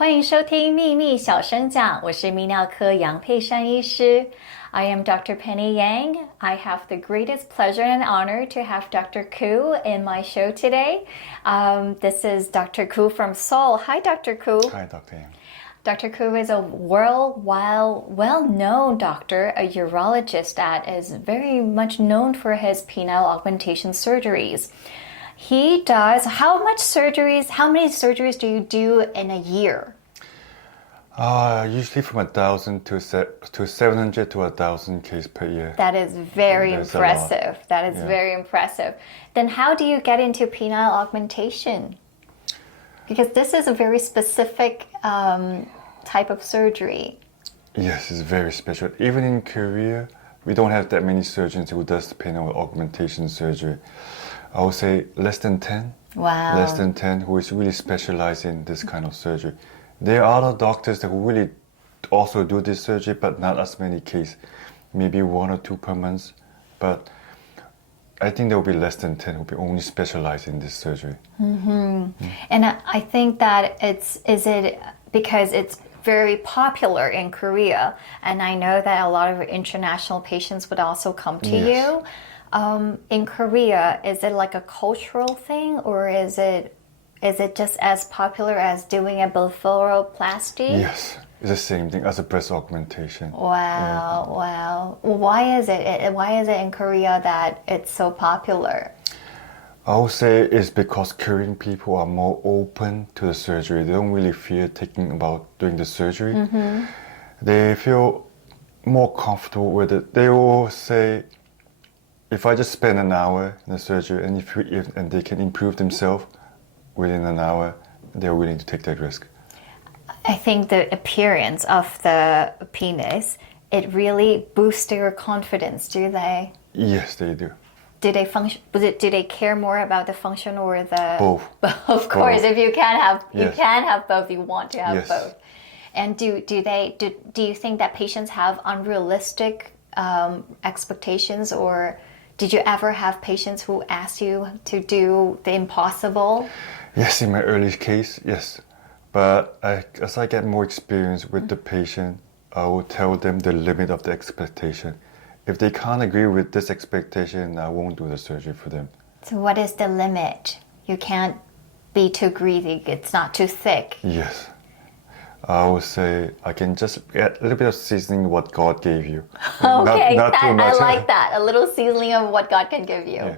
欢迎收听秘密小声讲，我是泌尿科杨佩珊医师。I am Dr. Penny Yang. I have the greatest pleasure and honor to have Dr. Koo in my show today. This is Dr. Koo from Seoul. Hi, Dr. Koo. Hi, Dr. Yang. Dr. Koo is a worldwide, well-known doctor, a urologist that is very much known for his penile augmentation surgeries. He does, how many surgeries do you do in a year? Usually from 1,000 to 700 to 1,000 cases per year. That is very impressive. That is very impressive. Then how do you get into penile augmentation? Because this is a very specific type of surgery. Yes, it's very special. Even in Korea, we don't have that many surgeons who does the penile augmentation surgery. I would say less than 10. Wow. Less than 10 who is really specialized in this kind of surgery. There are other doctors who really also do this surgery, but not as many cases. Maybe 1 or 2 per month. But I think there will be less than 10 who will be only specialized in this surgery. Mm-hmm. And I think that is it because it's very popular in Korea, and I know that a lot of international patients would also come to you. In Korea, is it like a cultural thing, or is it just as popular as doing a blepharoplasty? Yes, it's the same thing as a breast augmentation. Wow. Why is it in Korea that it's so popular? I would say it's because Korean people are more open to the surgery. They don't really fear doing the surgery. Mm-hmm. They feel more comfortable with it. They will say, if I just spend an hour in the surgery and they can improve themselves within an hour, they're willing to take that risk. I think the appearance of the penis, it really boosts their confidence, do they? Yes, they do. Do they care more about the function or the both? Of course, both. If you can Yes. have both, you want to have both. And do you think that patients have unrealistic expectations, or did you ever have patients who asked you to do the impossible? Yes, in my early case, yes. But as I get more experience with the patient, I will tell them the limit of the expectation. If they can't agree with this expectation, I won't do the surgery for them. So what is the limit? You can't be too greedy. It's not too thick. Yes. I would say I can just add a little bit of seasoning what God gave you. Okay, not too much. I like that. A little seasoning of what God can give you. Yeah.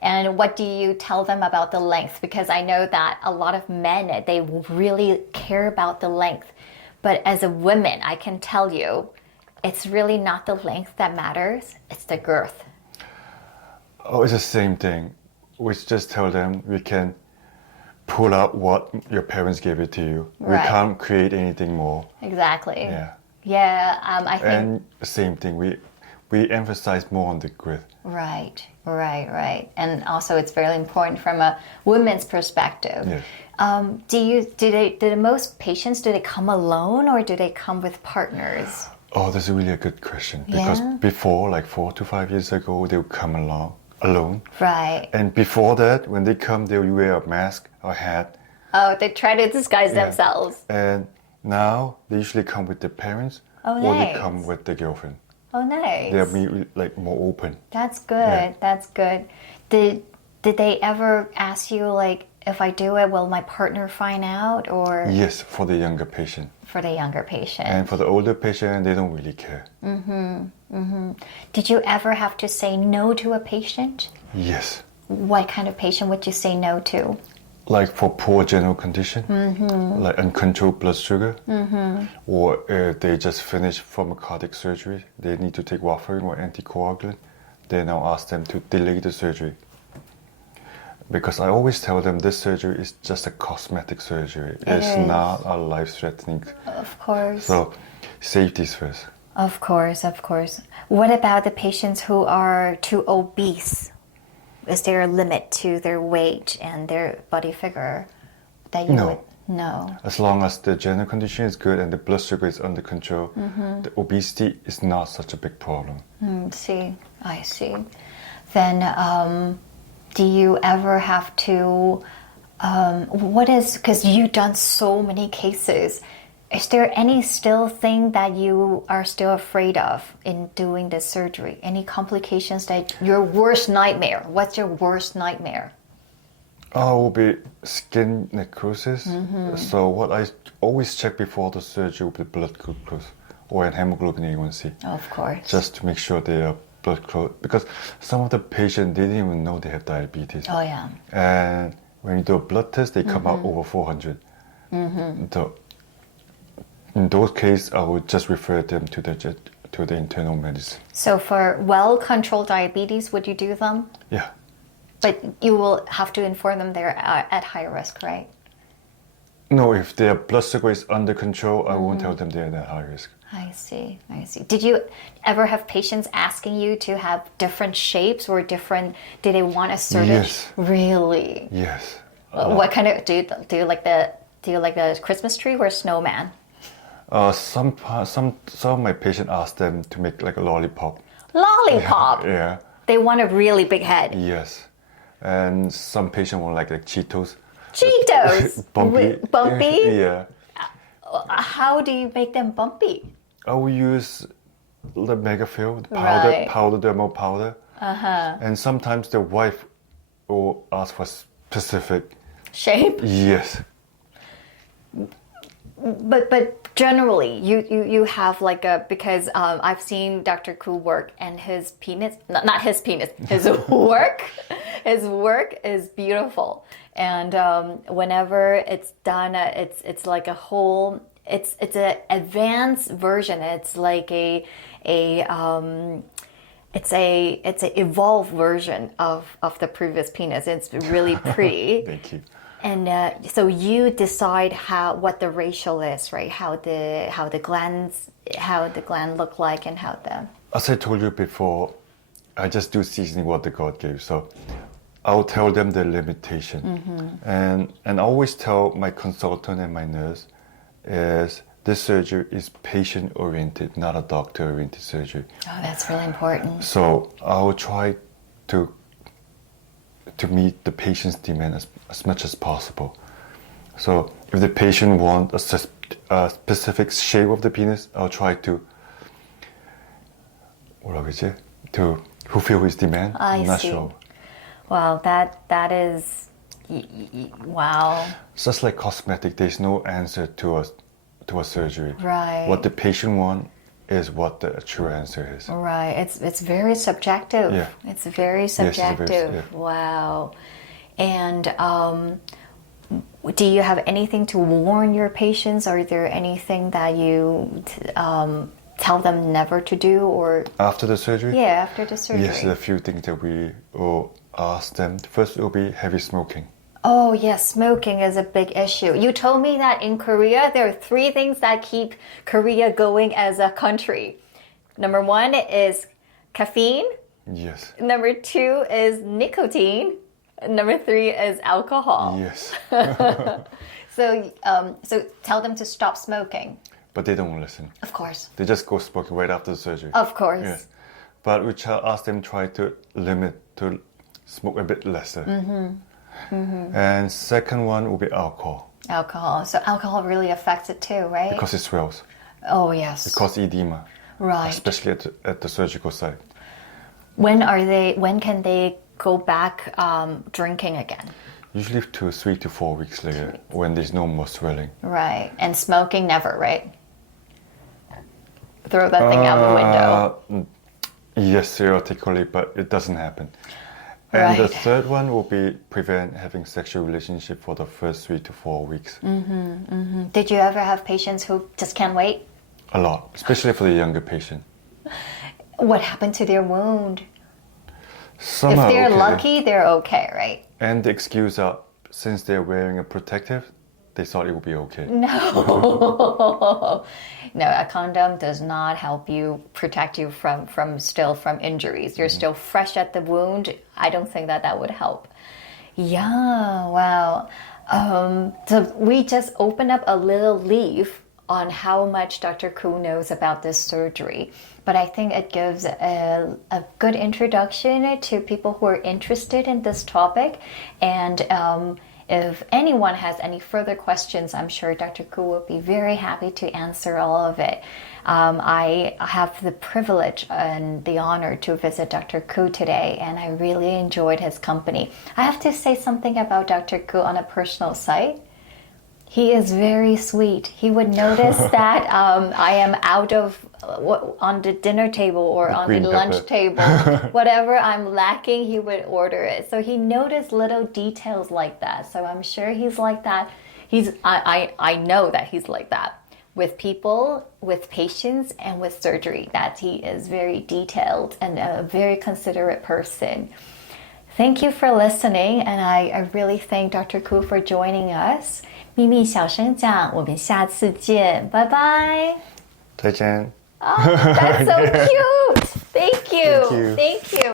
And what do you tell them about the length? Because I know that a lot of men, they really care about the length. But as a woman, I can tell you, it's really not the length that matters. It's the girth. Oh, it's the same thing. We just tell them we can pull out what your parents gave it to you. Right. We can't create anything more. Exactly. Yeah. I think. And the same thing. We emphasize more on the girth. Right. And also, it's very important from a woman's perspective. Yes. Do most patients, do they come alone or do they come with partners? Oh, that's really a good question. Because before, like 4 to 5 years ago, they would come alone. Right. And before that, when they come, they would wear a mask or hat. Oh, they try to disguise themselves. And now, they usually come with their parents or they come with their girlfriend. Oh, nice. They're more open. That's good. That's good. Did they ever ask you, like, if I do it, will my partner find out, or? Yes, for the younger patient. For the younger patient. And for the older patient, they don't really care. Did you ever have to say no to a patient? Yes. What kind of patient would you say no to? Like for poor general condition, like uncontrolled blood sugar, or they just finished pharmacologic surgery, they need to take warfarin or anticoagulant, then I'll ask them to delay the surgery. Because I always tell them this surgery is just a cosmetic surgery. It's not a life-threatening. Of course. So safety is first. Of course. What about the patients who are too obese? Is there a limit to their weight and their body figure that you would? No. As long as the general condition is good and the blood sugar is under control, the obesity is not such a big problem. I see. Then do you ever have to Because you've done so many cases, is there any still thing that you are still afraid of in doing this surgery? Any complications that your worst nightmare? What's your worst nightmare? Will be skin necrosis. So what I always check before the surgery will be blood glucose or an hemoglobin A1C. Of course. Just to make sure they are blood clot, because some of the patients didn't even know they have diabetes. Oh yeah. And when you do a blood test, they come out over 400. So in those cases, I would just refer them to the internal medicine. So for well-controlled diabetes, would you do them? Yeah. But you will have to inform them they're at high risk, right? No, if their blood sugar is under control, I won't tell them they're at high risk. I see. Did you ever have patients asking you to have different shapes or different? Do they want a certain? Yes. Really? Yes. What kind of do you like the Christmas tree or snowman? Some of my patients ask them to make like a lollipop. Lollipop. Yeah. They want a really big head. Yes. And some patients want like Cheetos. Cheetos. Bumpy. Yeah. How do you make them bumpy? I will use the Megafil, the Right. dermal powder. And sometimes the wife will ask for specific Shape. Yes. But generally, you have like a, because I've seen Dr. Koo work, and his penis, not his penis, his work, his work is beautiful. And whenever it's done, it's like a whole, it's an advanced version. It's like it's a evolved version of the previous penis. It's really pretty. Thank you. And so you decide what the ratio is, right? How the gland look like, and how the. As I told you before, I just do seasoning what the God gave. So I'll tell them the limitation, and I always tell my consultant and my nurse is this surgery is patient oriented, not a doctor oriented surgery. Oh, that's really important. So I'll try to meet the patient's demand as much as possible. So if the patient wants a specific shape of the penis, I'll try to fulfill his demand. I'm not see. sure. Wow, that is, wow. It's just like cosmetic. There's no answer to a surgery. Right. What the patient wants is what the true answer is. Right. It's very subjective. Yeah. It's very subjective. Wow. And do you have anything to warn your patients? Are there anything that you tell them never to do, or After the surgery? Yeah, after the surgery. Yes, there are a few things that we will ask them. First, it will be heavy smoking. Oh yes, smoking is a big issue. You told me that in Korea there are 3 things that keep Korea going as a country. Number 1 is caffeine. Yes. Number 2 is nicotine. Number 3 is alcohol. Yes. So tell them to stop smoking. But they don't listen. Of course. They just go smoking right after the surgery. Of course. Yes. But we ask them try to limit to smoke a bit lesser. And second one will be alcohol. Alcohol. So alcohol really affects it too, right? Because it swells. Oh yes. It causes edema. Right. Especially at the surgical site. When can they go back drinking again? Usually 3 to 4 weeks later, when there's no more swelling. Right. And smoking never, right? Throw that thing out the window. Yes, theoretically, but it doesn't happen. And the third one will be prevent having sexual relationship for the first 3 to 4 weeks. Did you ever have patients who just can't wait? A lot, especially for the younger patient. What happened to their wound? Some If are they're okay. lucky, they're okay, right? And the excuse are, since they're wearing a protective, they thought it would be okay. No, a condom does not help you protect you from injuries. You're still fresh at the wound. I don't think that would help. Yeah, wow. So we just opened up a little leaf on how much Dr. Koo knows about this surgery. But I think it gives a good introduction to people who are interested in this topic. And if anyone has any further questions, I'm sure Dr. Koo will be very happy to answer all of it. I have the privilege and the honor to visit Dr. Koo today, and I really enjoyed his company. I have to say something about Dr. Koo on a personal side. He is very sweet. He would notice that I am out of on the dinner table or on the lunch table. Whatever I'm lacking, he would order it. So he noticed little details like that. So I'm sure he's like that. I know that he's like that with people, with patients, and with surgery, that he is very detailed and a very considerate person. Thank you for listening, and I really thank Dr. Koo for joining us. 秘密小声讲，我们下次见，拜拜。再见。Oh, that's so cute. Thank you. Thank you. Thank you.